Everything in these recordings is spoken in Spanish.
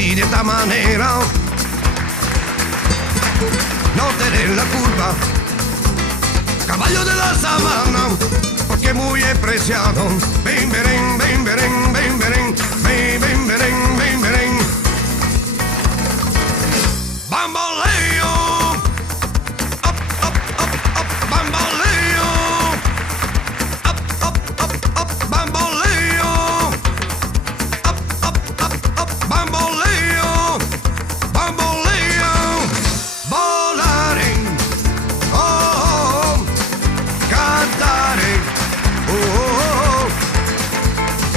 así de esta manera. No te des la culpa, caballo de la sabana, porque muy preciado. Ven, ven, ven, ven, ven, ven, ven, ven, ven, ven, ven. Bamboleo, up, up, up, up, bamboleo, up, up, up, up, bamboleo, up, up, up, up, bamboleo, bamboleo, volare, oh, cantare, oh,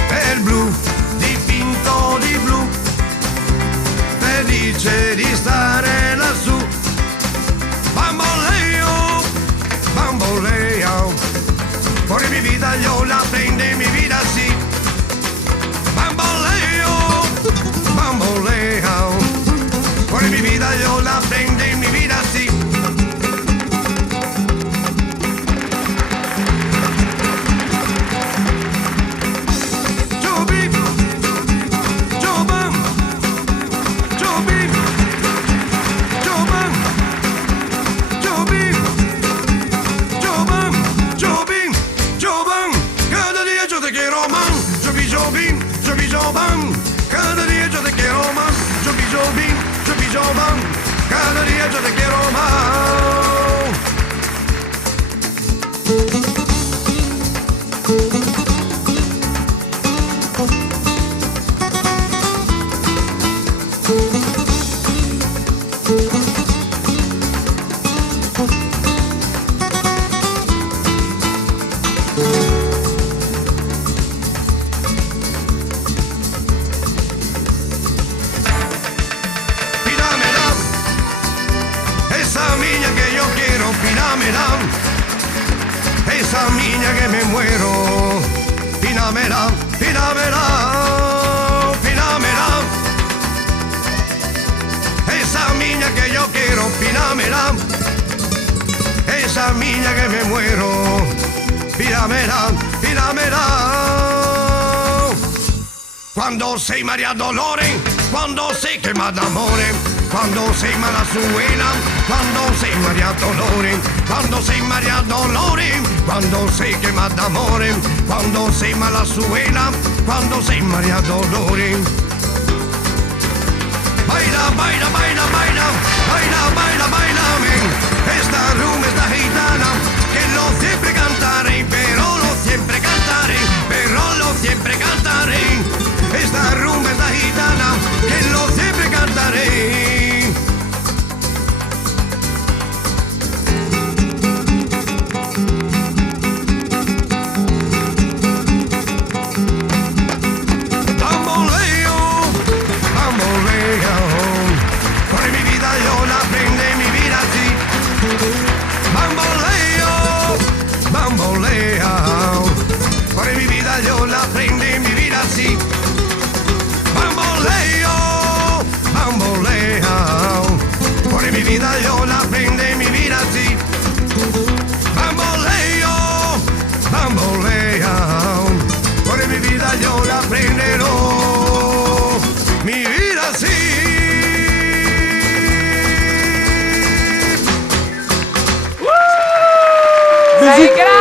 per blu, dipinto di blu, felice di stare lassù. Bamboleo, bamboleo, por mi vida yo la prende mi vida así. Bamboleo, bamboleo, por mi vida yo la prende mi vida así. Joby, Joban, Joby, Joban, Joby, Joban, Joby, Joban, cada día yo te quiero más. Joby, Joby, Joby, Joban, cada día yo te quiero más. Joby, Joby, Joby, Joban, cada día yo te quiero más. Pídamela, esa niña que yo quiero, pídamela, esa niña que me muero, pídamela, pídamela, pídamela, esa niña que yo quiero, pídamela, esa niña que me muero, pídamela, pídamela. Cuando sei María Dolores, cuando sei quema d'amore, quando sei Malazuela, quando sei María Dolores, quando sei María Dolores, quando sei quema d'amore, quando sei Malazuela, quando sei María Dolores. Baila, baila, baila, baila, baila, baila, baila, men. Esta rumba, esta gitana, que lo siempre cantaré, pero lo siempre cantaré, pero lo siempre cantaré. Esta rumba, esta gitana, que lo siempre cantaré. Bamboleo, bamboleo, por mi vida yo la prende mi vida así. Bamboleo, bamboleo, por mi vida yo la prende mi vida así. Bamboleo, bamboleo, por mi vida yo la prende mi vida así. Bamboleo, bamboleo, por mi vida yo la prenderò, mi vida así. Dai, grazie.